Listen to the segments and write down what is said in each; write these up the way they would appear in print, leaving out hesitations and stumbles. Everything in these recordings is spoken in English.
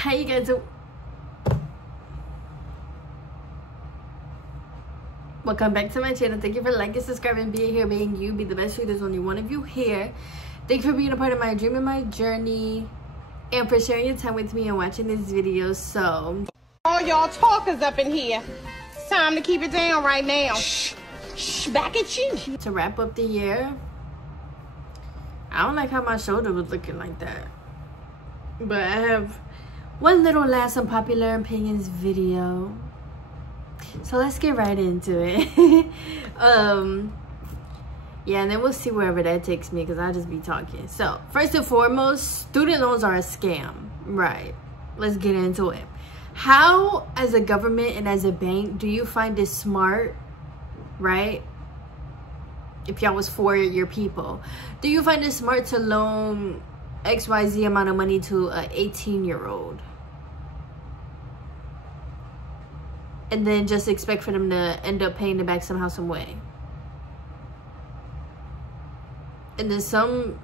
Hi you guys, welcome back to my channel. Thank you for liking, subscribing, being here, being you, be the best you. There's only one of you here. Thank you for being a part of my dream and my journey, and for sharing your time with me and watching this video. So all y'all talkers up in here, it's time to keep it down right now. Shh, back at you. to wrap up the year, I don't like how my shoulder was looking like that, but I have one little last unpopular opinions video, so let's get right into it. Yeah, and then we'll see wherever that takes me, because I'll just be talking. So first and foremost, student loans are a scam, right? Let's get into it. How, as a government and as a bank, do you find it smart, right? If y'all was for your people, do you find it smart to loan XYZ amount of money to an 18-year-old and then just expect for them to end up paying it back somehow, some way? And then some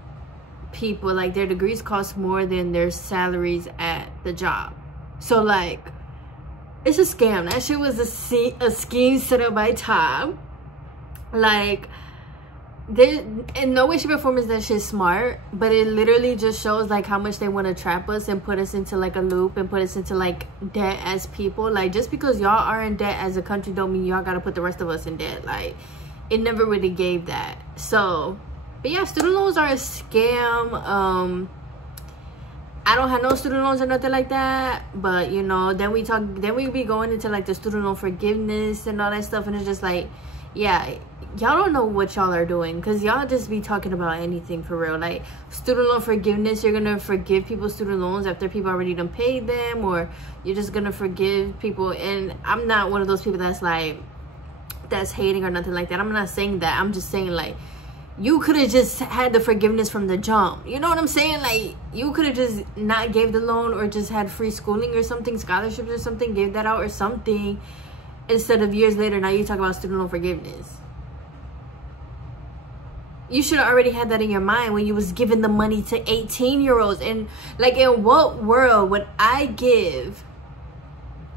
people, like, their degrees cost more than their salaries at the job. So like, it's a scam. That shit was a scheme set up by Tom. Like, there, in no way shape or form is that shit smart, but it literally just shows like how much they want to trap us and put us into like a loop and put us into like debt as people. Like, just because y'all are in debt as a country don't mean y'all gotta put the rest of us in debt. Like, it never really gave that. So, but yeah, student loans are a scam. I don't have no student loans or nothing like that, but you know, then we be going into like the student loan forgiveness and all that stuff, and it's just like, yeah, y'all don't know what y'all are doing, because y'all just be talking about anything for real. Like, student loan forgiveness, you're gonna forgive people student loans after people already done paid them, or you're just gonna forgive people. And I'm not one of those people that's like, that's hating or nothing like that. I'm not saying that. I'm just saying, like, you could have just had the forgiveness from the jump. You know what I'm saying? Like, you could have just not gave the loan, or just had free schooling or something, scholarships or something, gave that out or something, instead of years later now you talk about student loan forgiveness. You should have already had that in your mind when you was giving the money to 18-year-olds. And like, in what world would I give?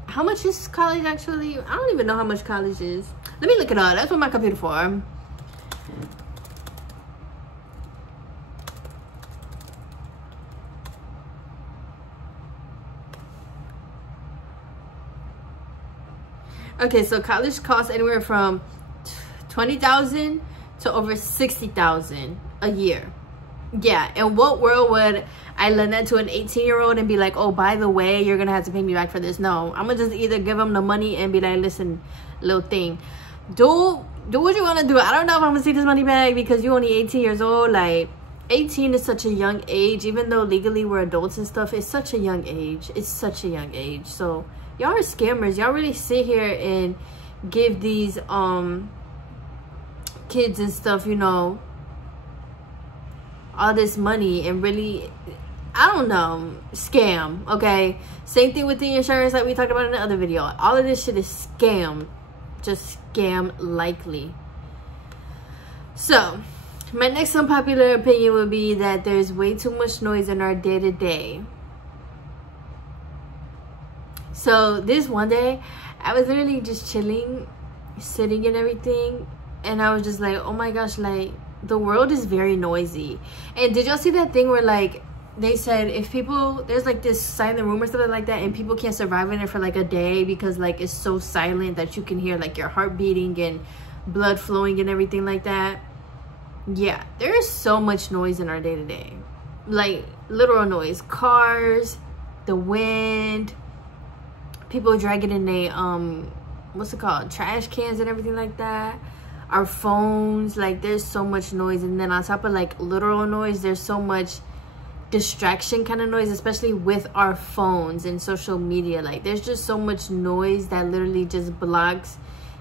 How much is college actually? I don't even know how much college is. Let me look it up. That's what my computer for. Okay, so college costs anywhere from $20,000 to over $60,000 a year. Yeah, in what world would I lend that to an 18-year-old and be like, oh, by the way, you're gonna have to pay me back for this? No, I'm gonna just either give them the money and be like, listen, little thing, do what you want to do. I don't know if I'm gonna see this money back, because you're only 18 years old. Like, 18 is such a young age. Even though legally we're adults and stuff, it's such a young age. It's such a young age. So y'all are scammers. Y'all really sit here and give these kids and stuff, you know, all this money, and really, I don't know, scam. Okay, same thing with the insurance like we talked about in the other video. All of this shit is scam, just scam likely. So my next unpopular opinion would be that there's way too much noise in our day-to-day. So this one day, I was literally just chilling, sitting and everything, and I was just like, oh my gosh, like, the world is very noisy. And did y'all see that thing where, like, they said if people, there's like this silent room or something like that, and people can't survive in it for like a day because like it's so silent that you can hear like your heart beating and blood flowing and everything like that? Yeah, there is so much noise in our day-to-day, like literal noise. Cars, the wind, people dragging in they what's it called, trash cans and everything like that, our phones. Like, there's so much noise. And then on top of like literal noise, there's so much distraction kind of noise, especially with our phones and social media. Like, there's just so much noise that literally just blocks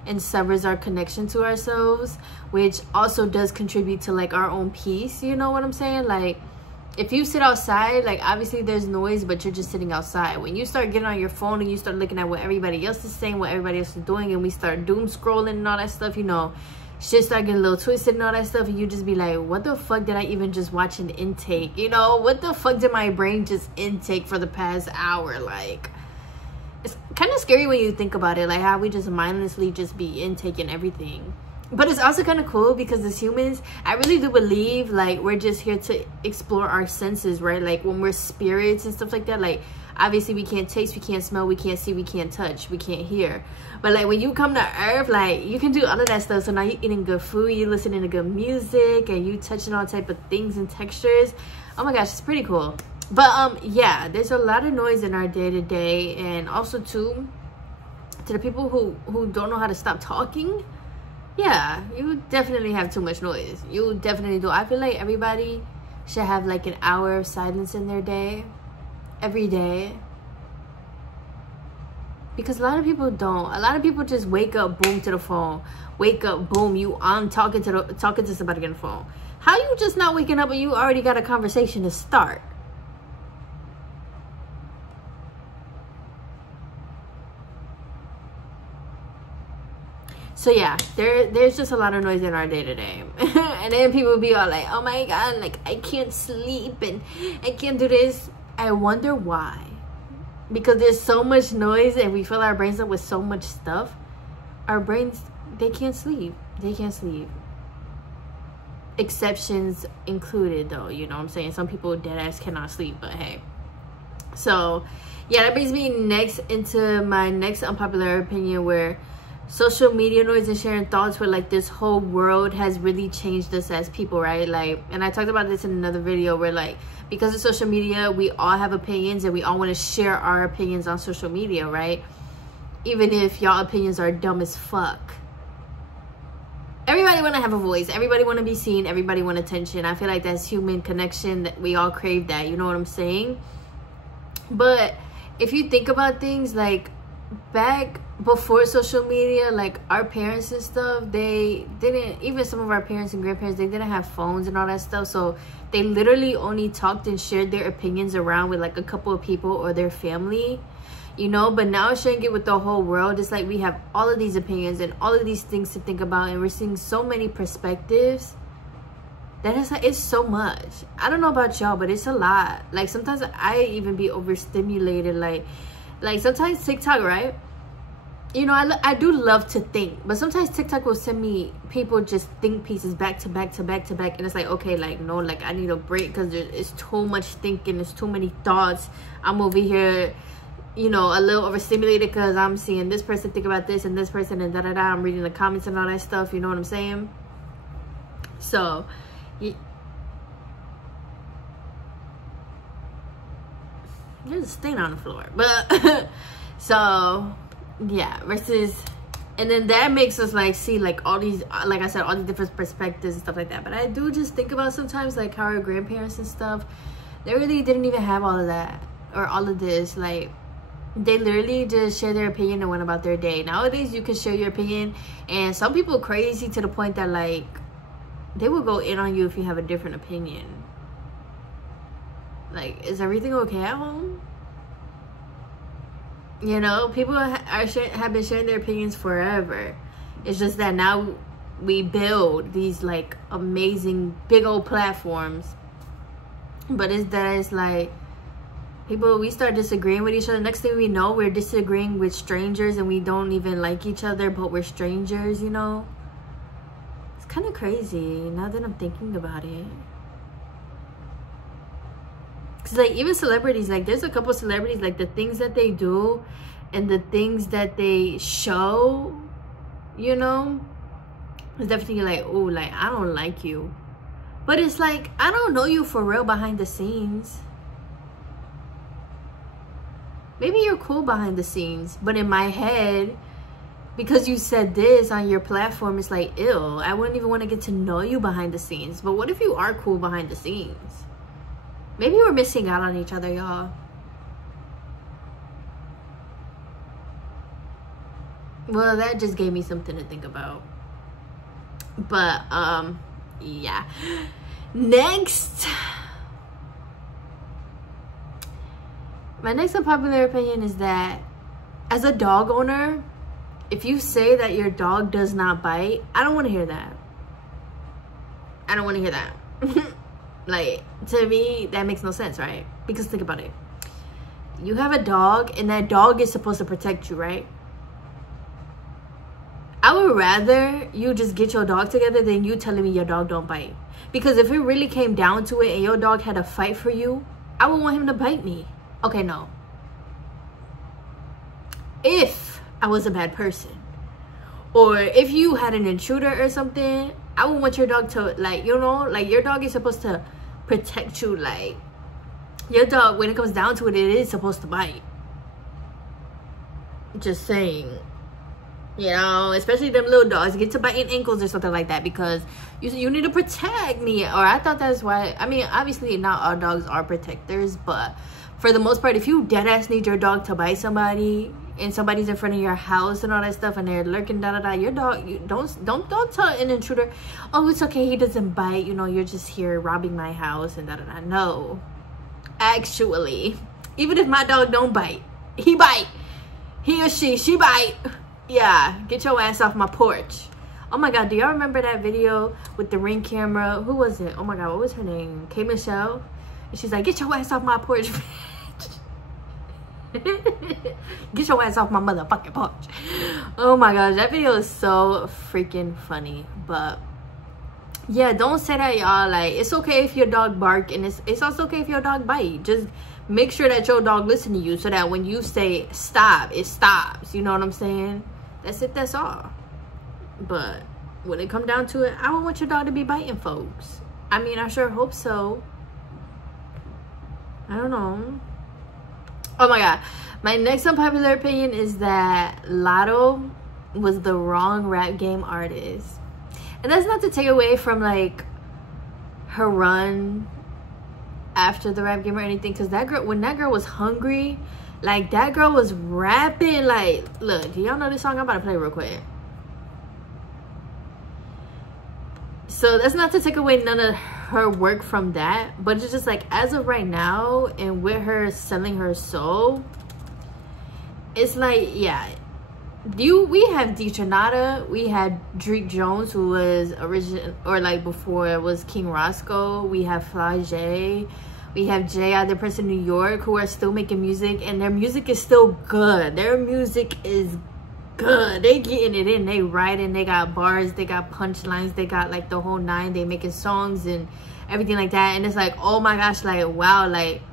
and severs our connection to ourselves, which also does contribute to like our own peace. You know what I'm saying? Like, if you sit outside, like, obviously there's noise, but you're just sitting outside. When you start getting on your phone and you start looking at what everybody else is saying, what everybody else is doing, and we start doom scrolling and all that stuff, you know, shit start getting a little twisted and all that stuff, and you just be like, what the fuck did I even just watch an intake? You know, what the fuck did my brain just intake for the past hour? Like, it's kind of scary when you think about it, like how we just mindlessly just be intaking everything. But it's also kind of cool because as humans, I really do believe like we're just here to explore our senses, right? Like when we're spirits and stuff like that, like obviously we can't taste, we can't smell, we can't see, we can't touch, we can't hear. But like when you come to Earth, like you can do all of that stuff. So now you're eating good food, you're listening to good music, and you touching all type of things and textures. Oh my gosh, it's pretty cool. But yeah, there's a lot of noise in our day-to-day, and also too, to the people who don't know how to stop talking. Yeah, you definitely have too much noise. You definitely do. I feel like everybody should have like an hour of silence in their day, every day. Because a lot of people don't. A lot of people just wake up, boom, to the phone. Wake up, boom, you on talking to somebody on the phone. How you just not waking up and you already got a conversation to start? So yeah, there's just a lot of noise in our day-to-day. And then people be all like, oh my god, like I can't sleep and I can't do this. I wonder why. Because there's so much noise and we fill our brains up with so much stuff. Our brains, they can't sleep. They can't sleep. Exceptions included though, you know what I'm saying? Some people deadass cannot sleep, but hey. So yeah, that brings me next into my next unpopular opinion, where social media noise and sharing thoughts, where like this whole world has really changed us as people, right? Like, and I talked about this in another video, where like because of social media we all have opinions and we all want to share our opinions on social media, right? Even if y'all opinions are dumb as fuck. Everybody want to have a voice, everybody want to be seen, everybody want attention. I feel like that's human connection, that we all crave that, you know what I'm saying? But if you think about things, like back before social media, like our parents and stuff, they didn't, even some of our parents and grandparents, they didn't have phones and all that stuff, so they literally only talked and shared their opinions around with like a couple of people or their family, you know. But now sharing it with the whole world, it's like we have all of these opinions and all of these things to think about, and we're seeing so many perspectives that is like, it's so much. I don't know about y'all, but it's a lot. Like sometimes I even be overstimulated, like sometimes TikTok, right? You know, I do love to think, but sometimes TikTok will send me people just think pieces back to back to back to back, and it's like, okay, like no, like I need a break because it's too much thinking, there's too many thoughts. I'm over here, you know, a little overstimulated because I'm seeing this person think about this and this person and da-da-da. I'm reading the comments and all that stuff, you know what I'm saying? So there's a stain on the floor, but so yeah, versus, and then that makes us like see like all these, like I said, all these different perspectives and stuff like that. But I do just think about sometimes like how our grandparents and stuff, they really didn't even have all of that or all of this. Like they literally just share their opinion and went about their day. Nowadays you can share your opinion, and some people crazy to the point that like they will go in on you if you have a different opinion. Like, is everything okay at home? You know, people have been sharing their opinions forever. It's just that now we build these like amazing big old platforms, but it's like people, we start disagreeing with each other. Next thing we know, we're disagreeing with strangers and we don't even like each other, but we're strangers, you know? It's kind of crazy now that I'm thinking about it. Cause like even celebrities, like there's a couple celebrities, like the things that they do and the things that they show, you know, it's definitely like, oh, like I don't like you, but it's like I don't know you for real behind the scenes. Maybe you're cool behind the scenes, but in my head, because you said this on your platform, it's like, ew, I wouldn't even want to get to know you behind the scenes. But what if you are cool behind the scenes? Maybe we're missing out on each other, y'all. Well, that just gave me something to think about. But, yeah. Next. My next unpopular opinion is that as a dog owner, if you say that your dog does not bite, I don't want to hear that. I don't want to hear that. Like, to me, that makes no sense, right? Because think about it. You have a dog, and that dog is supposed to protect you, right? I would rather you just get your dog together than you telling me your dog don't bite. Because if it really came down to it and your dog had a fight for you, I would want him to bite me. Okay, no. If I was a bad person, or if you had an intruder or something, I would want your dog to, like, you know, like, your dog is supposed to protect you. Like, your dog, when it comes down to it, it is supposed to bite. Just saying. You know, especially them little dogs get to biting ankles or something like that, because you need to protect me. Or I thought that's why, I mean, obviously not all dogs are protectors, but for the most part, if you dead ass need your dog to bite somebody and somebody's in front of your house and all that stuff and they're lurking, your dog, you don't tell an intruder, oh, it's okay, he doesn't bite, you know, you're just here robbing my house and no. Actually, even if my dog don't bite, he bite. He or she bite. Yeah, get your ass off my porch. Oh my god, do y'all remember that video with the Ring camera? Who was it? Oh my god, what was her name? K. Michelle? And she's like, get your ass off my porch. Get your ass off my motherfucking porch. Oh my gosh, that video is so freaking funny. But yeah, don't say that, y'all. Like, it's okay if your dog bark, and it's also okay if your dog bite. Just make sure that your dog listen to you, so that when you say stop, it stops. You know what I'm saying? That's it, that's all. But when it come down to it, I don't want your dog to be biting folks. I mean, I sure hope so. I don't know. Oh my god, my next unpopular opinion is that Lotto was the wrong rap game artist. And that's not to take away from, like, her run after the rap game or anything, because that girl, when that girl was hungry, like, that girl was rapping. Like, look, do y'all know this song? I'm about to play real quick. So that's not to take away none of her work from that, but it's just like, as of right now, and with her selling her soul, it's like, yeah, we have Deetranada, we had Drake Jones, who was original, or like before it was King Roscoe, we have Flage, we have J.I. the Prince of New York, who are still making music, and their music is still good. Their music is good. They getting it in, they writing, they got bars, they got punchlines, they got like the whole nine, they making songs and everything like that. And it's like, oh my gosh, like, wow, like,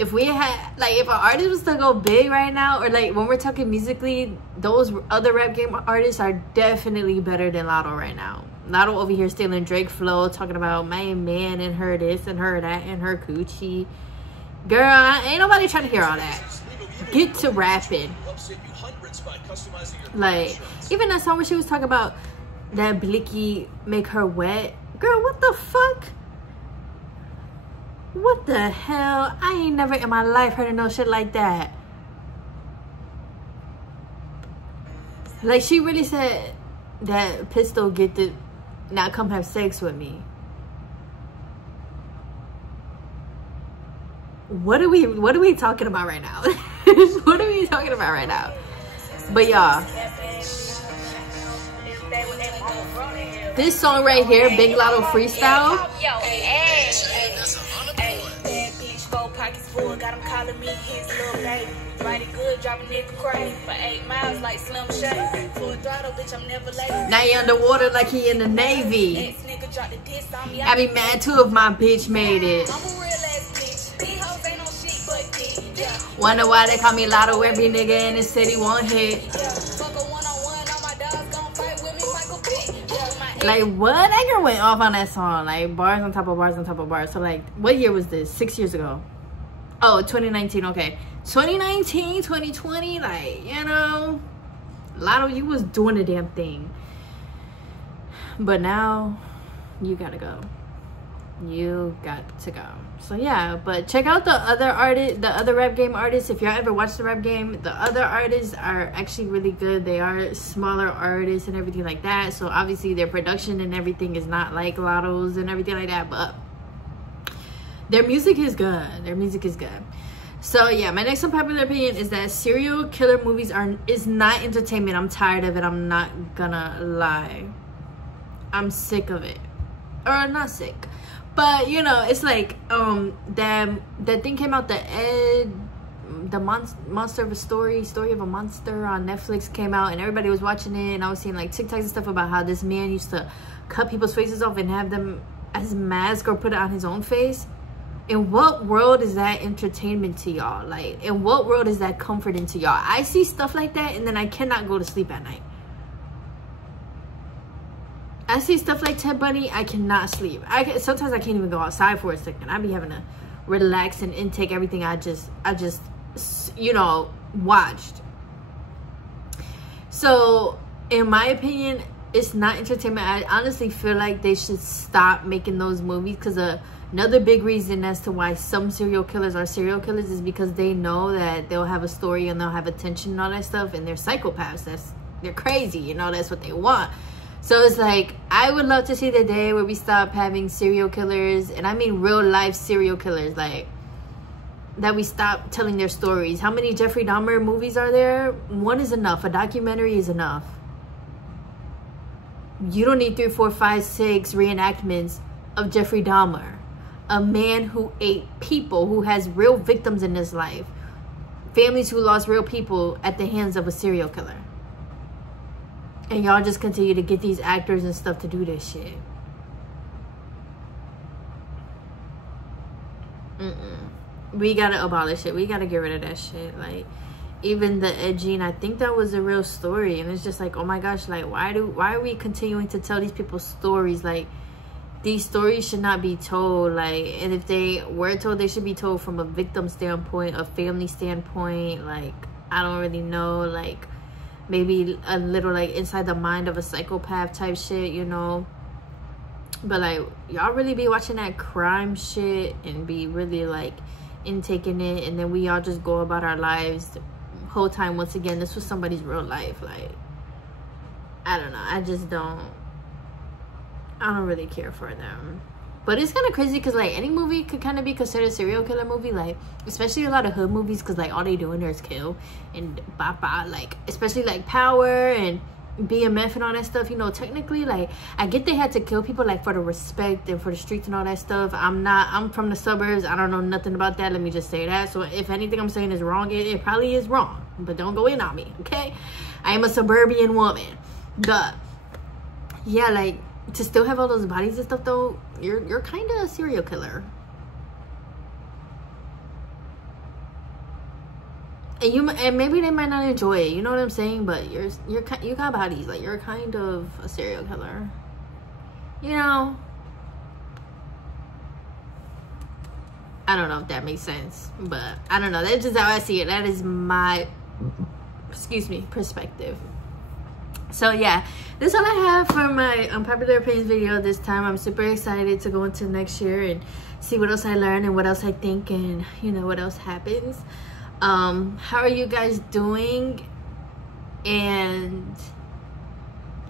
if we had, like, if an artist was to go big right now, or like when we're talking musically, those other rap game artists are definitely better than Lotto right now. Lotto over here stealing Drake flow, talking about my man and her this and her that and her coochie. Girl, ain't nobody trying to hear all that. Get to rapping. Like, even that song where she was talking about that blicky make her wet. Girl, what the fuck? What the hell? I ain't never in my life heard of no shit like that. Like, she really said that Pistol get to not come have sex with me. What are we talking about right now? What are we talking about right now? But y'all, this song right here, Big Lotto Freestyle. Got him calling me his little baby. Riding good, driving nigga crazy for 8 miles like Slim Shady. Full throttle, bitch, I'm never late. Now he underwater like he in the Navy. I be mad too if my bitch made it. I'm a real ass bitch. These hoes ain't no shit but dick. Wonder why they call me Lotto. Every nigga in the city won't hit. Like, what? That girl went off on that song. Like, bars on top of bars on top of bars. So, like, what year was this? 6 years ago. Oh, 2019, okay. 2019, 2020, like, you know, Lotto, you was doing the damn thing. But now, you gotta go. You got to go. So, yeah, but check out the other artists, the other rap game artists. If y'all ever watched the rap game, the other artists are actually really good. They are smaller artists and everything like that. So, obviously, their production and everything is not like Lotto's and everything like that, but their music is good. Their music is good. So yeah, my next unpopular opinion is that serial killer movies is not entertainment. I'm tired of it. I'm not gonna lie. I'm sick of it. Or not sick, but you know, it's like that thing came out, the monster of a story of a monster on Netflix came out, and everybody was watching it, and I was seeing like TikToks and stuff about how this man used to cut people's faces off and have them as mask or put it on his own face. In what world is that entertainment to y'all? Like, in what world is that comforting to y'all? I see stuff like that and then I cannot go to sleep at night. I see stuff like Ted Bundy, I cannot sleep. Sometimes I can't even go outside for a second. I be having to relax and intake everything I just you know, watched. So in my opinion, it's not entertainment. I honestly feel like they should stop making those movies, because another big reason as to why some serial killers are serial killers is because they know that they'll have a story and they'll have attention and all that stuff, and they're psychopaths. They're crazy, you know, that's what they want. So it's like, I would love to see the day where we stop having serial killers, and I mean real life serial killers, like that we stop telling their stories. How many Jeffrey Dahmer movies are there? One is enough. A documentary is enough. You don't need 3, 4, 5, 6 reenactments of Jeffrey Dahmer, a man who ate people, who has real victims in his life, families who lost real people at the hands of a serial killer. And y'all just continue to get these actors and stuff to do this shit. We gotta abolish it. We gotta get rid of that shit. Like, even the Ed Gein, I think that was a real story, and it's just like, oh my gosh, like why are we continuing to tell these people's stories? Like, these stories should not be told. Like, and if they were told, they should be told from a victim standpoint, a family standpoint. Like, I don't really know, like maybe a little like inside the mind of a psychopath type shit, you know. But like, y'all really be watching that crime shit and be really like intaking it, and then we all just go about our lives the whole time. Once again, this was somebody's real life. Like, I don't know, I don't really care for them. But it's kind of crazy because like any movie could kind of be considered a serial killer movie, like especially a lot of hood movies, because like all they doing there is kill and bop, like especially like Power and BMF and all that stuff. You know, technically, like I get they had to kill people like for the respect and for the streets and all that stuff. I'm from the suburbs, I don't know nothing about that, let me just say that. So if anything I'm saying is wrong, it probably is wrong, but don't go in on me, okay? I am a suburban woman. But yeah, like to still have all those bodies and stuff though, you're kind of a serial killer. And maybe they might not enjoy it, you know what I'm saying? But you got bodies, like you're kind of a serial killer, you know. I don't know if that makes sense, but I don't know, that's just how I see it. That is my, excuse me, perspective. So yeah, this is all I have for my unpopular opinions video this time. I'm super excited to go into next year and see what else I learn and what else I think, and you know, what else happens. How are you guys doing? And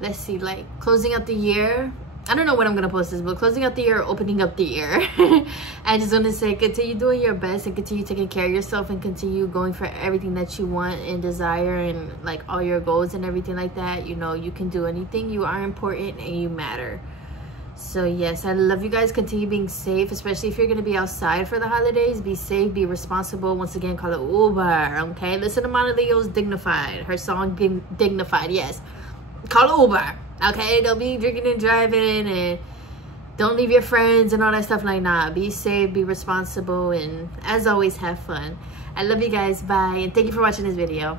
let's see, like closing out the year, I don't know when I'm gonna post this, but closing out the year, opening up the year. I just want to say, continue doing your best and continue taking care of yourself and continue going for everything that you want and desire, and like all your goals and everything like that. You know, you can do anything. You are important and you matter. So yes, I love you guys. Continue being safe, especially if you're gonna be outside for the holidays. Be safe, be responsible. Once again, call it Uber, okay? Listen to Mana Leo's Dignified, her song Dignified. Yes, call Uber, okay? Don't be drinking and driving, and don't leave your friends and all that stuff. Like, nah, be safe, be responsible, and as always, have fun. I love you guys. Bye, and thank you for watching this video.